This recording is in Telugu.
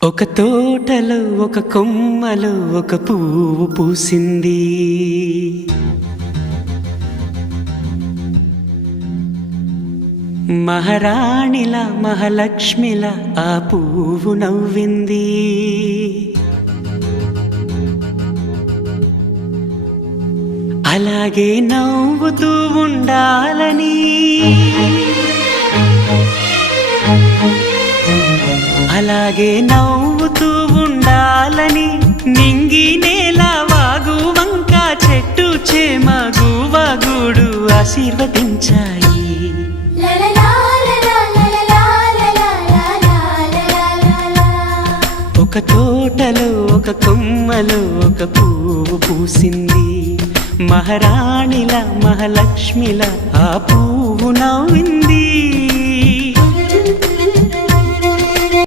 ఒక తోటలో ఒక కొమ్మలో ఒక పువ్వు పూసింది. మహారాణిలా మహాలక్ష్మిలా ఆ పువ్వు నవ్వింది. అలాగే నవ్వుతూ ఉండాలని, అలాగే నవ్వుతూ ఉండాలని నింగి నేల వాగు వంక చెట్టు చేమ గువగూడు ఆశీర్వదించాయి. ఒక తోటలో ఒక కొమ్మలో ఒక పువ్వు పూసింది. మహారాణిలా మహాలక్ష్మిలా ఆ పువ్వు నవ్వింది.